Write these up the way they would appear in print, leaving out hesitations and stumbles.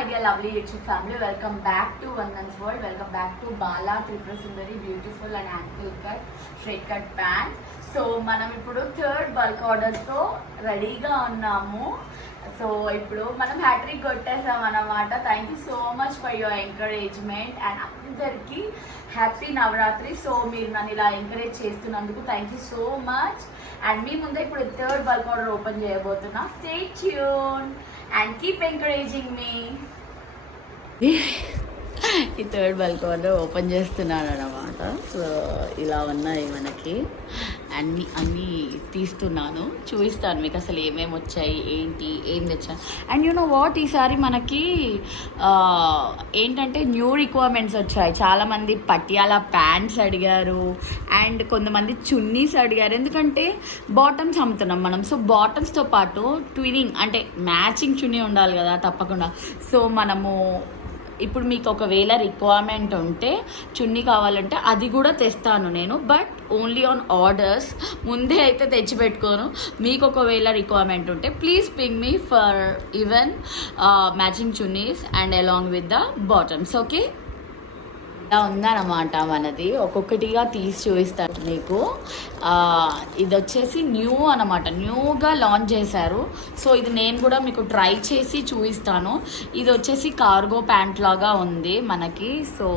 my dear lovely YouTube family, welcome back to Vandan's World. Welcome back to Bala Tripura Sundari beautiful and ankle cut straight cut pants. So మనం ఇప్పుడు third bulk orders తో రెడీగా ఉన్నాము. So ఇప్పుడు మనం hat trick కొట్టేసాం అన్నమాట. Thank you so much for your encouragement and అందరికీ హ్యాపీ నవరాత్రి. సో మీరు నన్ను ఇలా ఎంకరేజ్ చేస్తున్నందుకు thank you so much. And మీ ముందే ఇప్పుడు థర్డ్ బల్క్ ఆర్డర్ ఓపెన్ చేయబోతున్నా. Stay tune and keep encouraging me. ఈ థర్డ్ బల్క్ ఆర్డర్ ఓపెన్ చేస్తున్నాను అన్నమాట. సో ఇలా ఉన్నాయి మనకి అన్నీ తీస్తున్నాను, చూపిస్తాను మీకు అసలు ఏమేమి వచ్చాయి, ఏంటి ఏం తెచ్చాను. అండ్ యూ నో వాట్, ఈసారి మనకి ఏంటంటే న్యూ రిక్వైర్మెంట్స్ వచ్చాయి. చాలామంది పటియాలా ప్యాంట్స్ అడిగారు అండ్ కొంతమంది చున్నీస్ అడిగారు. ఎందుకంటే బాటమ్స్ అమ్ముతున్నాం మనం. సో బాటమ్స్తో పాటు ట్వినింగ్ అంటే మ్యాచింగ్ చున్నీ ఉండాలి కదా తప్పకుండా. సో మనము ఇప్పుడు మీకు ఒకవేళ రిక్వైర్మెంట్ ఉంటే చున్నీ కావాలంటే అది కూడా తెస్తాను నేను, బట్ ఓన్లీ ఆన్ ఆర్డర్స్. ముందే అయితే తెచ్చిపెట్టుకోను. మీకు ఒకవేళ రిక్వైర్మెంట్ ఉంటే please ping me for even matching chunnis and along with the bottoms. Okay, ఇలా ఉందన్నమాట మనది. ఒక్కొక్కటిగా తీసి చూపిస్తాను మీకు. ఇది వచ్చేసి న్యూ అనమాట, న్యూగా లాంచ్ చేశారు. సో ఇది నేను కూడా మీకు ట్రై చేసి చూపిస్తాను. ఇది వచ్చేసి కార్గో ప్యాంట్ లాగా ఉంది మనకి. సో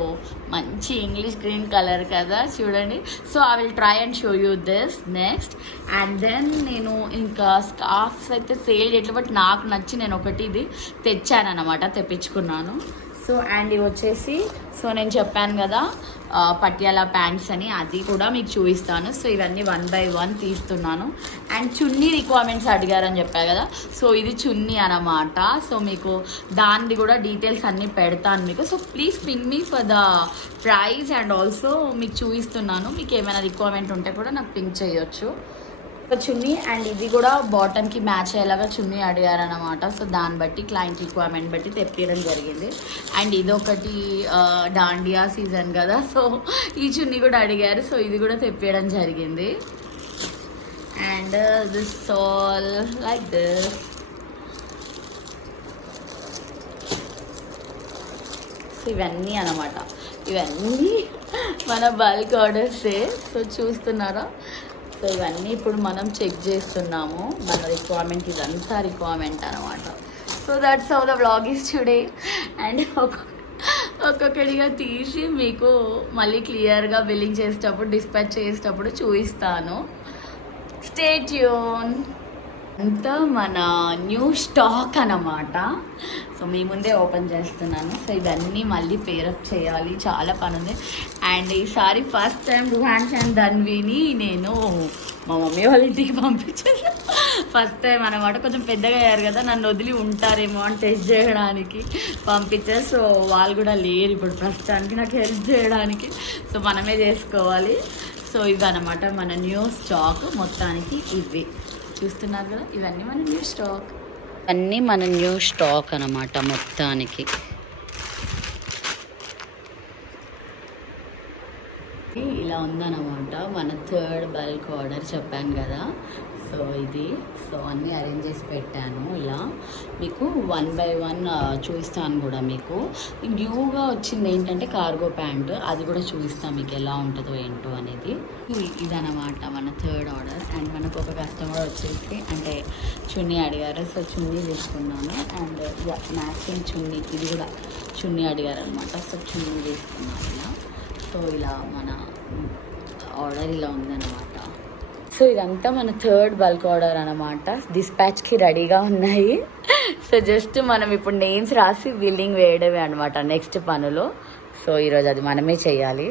మంచి ఇంగ్లీష్ గ్రీన్ కలర్ కదా, చూడండి. So I will try and show you this next. And then నేను ఇంకా స్కార్ఫ్స్ అయితే సేల్ చేయట్లేదు, బట్ నాకు నచ్చి నేను ఒకటి ఇది తెచ్చానమాట, తెప్పించుకున్నాను. సో అండ్ ఇవి వచ్చేసి, సో నేను చెప్పాను కదా పటియాలా ప్యాంట్స్ అని, అది కూడా మీకు చూపిస్తాను. సో ఇవన్నీ 1 by 1 తీస్తున్నాను. అండ్ చున్నీ రిక్వైర్మెంట్స్ అడిగారని చెప్పా కదా, సో ఇది చున్నీ అన్నమాట. సో మీకు దానిది కూడా డీటెయిల్స్ అన్నీ పెడతాను మీకు. So please ping me for the price and also మీకు చూపిస్తున్నాను. మీకు ఏమైనా రిక్వైర్మెంట్ ఉంటే కూడా నాకు పింక్ చేయొచ్చు. చున్నీ అండ్ ఇది కూడా బాటమ్కి మ్యాచ్ అయ్యేలాగా చున్నీ అడిగారనమాట. సో దాన్ని బట్టి క్లయింట్ రిక్వైర్మెంట్ బట్టి తెప్పించడం జరిగింది. అండ్ ఇదొకటి దాండియా సీజన్ కదా, సో ఈ చున్నీ కూడా అడిగారు. సో ఇది కూడా తెప్పించడం జరిగింది. And this all like this. So ఇవన్నీ అన్నమాట, ఇవన్నీ మన బల్క్ ఆర్డర్సే. సో చూస్తున్నారా, సో ఇవన్నీ ఇప్పుడు మనం చెక్ చేస్తున్నాము. మన రిక్వైర్మెంట్, ఇదంతా రిక్వైర్మెంట్ అనమాట. So that's how the vlog is today. And ఒక్కొక్కటిగా తీసి మీకు మళ్ళీ క్లియర్గా బిల్లింగ్ చేసేటప్పుడు, డిస్పాచ్ చేసేటప్పుడు చూపిస్తాను. Stay tune. అంతా మన న్యూ స్టాక్ అన్నమాట. సో మీ ముందే ఓపెన్ చేస్తున్నాను. సో ఇవన్నీ మళ్ళీ పేరప్ చేయాలి, చాలా పని ఉంది. అండ్ ఈసారి ఫస్ట్ టైం రుహాన్స్ అండ్ ధన్విని నేను మా మమ్మీ వాళ్ళ ఇంటికి పంపించాను. ఫస్ట్ టైం అనమాట. కొంచెం పెద్దగా అయ్యారు కదా, నన్ను వదిలి ఉంటారేమో అని టెస్ట్ చేయడానికి పంపించారు. సో వాళ్ళు కూడా లేరు ఇప్పుడు ప్రస్తుతానికి నాకు హెల్ప్ చేయడానికి. సో మనమే చేసుకోవాలి. సో ఇవన్నమాట మన న్యూ స్టాక్. మొత్తానికి ఇవి చూస్తున్నారు కదా, ఇవన్నీ మన న్యూ స్టాక్. అన్నీ మన న్యూ స్టాక్ అన్నమాట మొత్తానికి. ఇలా ఉందన్నమాట మన థర్డ్ బల్క్ ఆర్డర్, చెప్పాను కదా. సో ఇది, సో అన్నీ అరేంజ్ చేసి పెట్టాను. ఇలా మీకు 1 by 1 చూపిస్తాను కూడా. మీకు న్యూగా వచ్చింది ఏంటంటే కార్గో ప్యాంట్, అది కూడా చూపిస్తాను మీకు ఎలా ఉంటుందో ఏంటో అనేది. ఇదన్నమాట మన థర్డ్ ఆర్డర్. అండ్ మనకు ఒక కస్టమర్ వచ్చేసి అంటే చున్నీ అడిగారు. సో చున్నీ తీసుకున్నాను. అండ్ మ్యాచింగ్ చున్నీ, ఇది కూడా చున్నీ అడిగారు అనమాట. సో చున్నీ తీసుకున్నాను ఇలా. సో ఇలా మన ఆర్డర్ ఇలా ఉందన్నమాట. సో ఇదంతా మన థర్డ్ బల్క్ ఆర్డర్ అనమాట. డిస్పాచ్కి రెడీగా ఉన్నాయి. సో జస్ట్ మనం ఇప్పుడు నేమ్స్ రాసి బిల్లింగ్ వేయడమే అనమాట నెక్స్ట్ పనులు. సో ఈరోజు అది మనమే చేయాలి.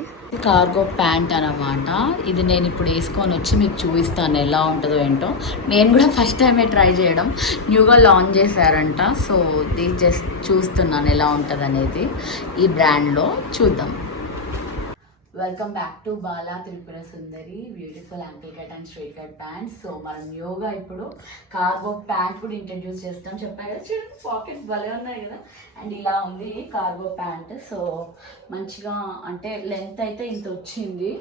కార్గో ప్యాంట్ అనమాట. ఇది నేను ఇప్పుడు వేసుకొని వచ్చి మీకు చూపిస్తాను ఎలా ఉంటుందో ఏంటో. నేను కూడా ఫస్ట్ టైమే ట్రై చేయడం, న్యూగా లాంచ్ చేశారంట. సో ఇది జస్ట్ చూస్తున్నాను ఎలా ఉంటుంది అనేది ఈ బ్రాండ్లో. చూద్దాం. Welcome back to Bala Tripura Sundari beautiful ankle cut and straight cut pants. So మనం యోగా ఇప్పుడు కార్గో ప్యాంట్ కూడా ఇంట్రడ్యూస్ చేస్తాం. చెప్పాను కదా, చూడండి పాకెట్స్ భలే ఉన్నాయి కదా. అండ్ ఇలా ఉంది కార్గో ప్యాంట్. సో మంచిగా అంటే లెంత్ అయితే ఇంత వచ్చింది.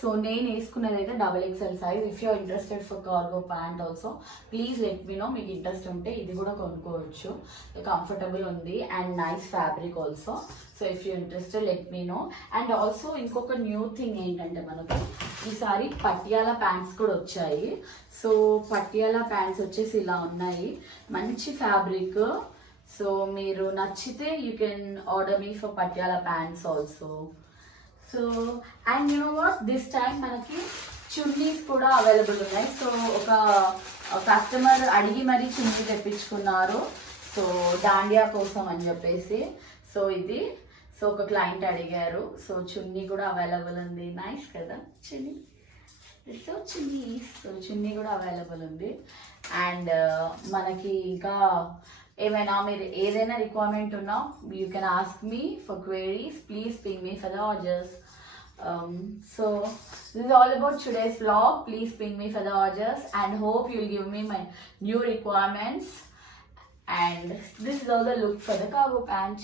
సో నేను వేసుకున్నది అయితే XXL size. If you interested for cargo pant also please let me know. మీకు ఇంట్రెస్ట్ ఉంటే ఇది కూడా కొనుక్కోవచ్చు. కంఫర్టబుల్ ఉంది and nice fabric also. So if you interested let me know. And also ఇంకొక న్యూ థింగ్ ఏంటంటే మనకు ఈసారి పటియాలా ప్యాంట్స్ కూడా వచ్చాయి. సో పటియాలా ప్యాంట్స్ వచ్చేసి ఇలా ఉన్నాయి, మంచి ఫ్యాబ్రిక్. సో మీరు నచ్చితే you can order me for Patiala pants also. So and you know what, this time మనకి చున్నీస్ కూడా అవైలబుల్ ఉన్నాయి. సో ఒక కస్టమర్ అడిగి మరీ చున్నీ తెప్పించుకున్నారు, సో దాండియా కోసం అని చెప్పేసి. సో ఇది సో ఒక క్లయింట్ అడిగారు, సో చున్నీ కూడా అవైలబుల్ ఉంది. నైస్ కదా చున్నీ. సో చున్నీ కూడా అవైలబుల్ ఉంది. అండ్ మనకి ఇంకా ఏమైనా మీరు ఏదైనా రిక్వైర్మెంట్ ఉన్నా you can ask me for queries. Please ping me for the orders. So this is all about today's vlog. Please ping me for the orders and hope you'll give me my new requirements. And this is all the look for the cargo pant.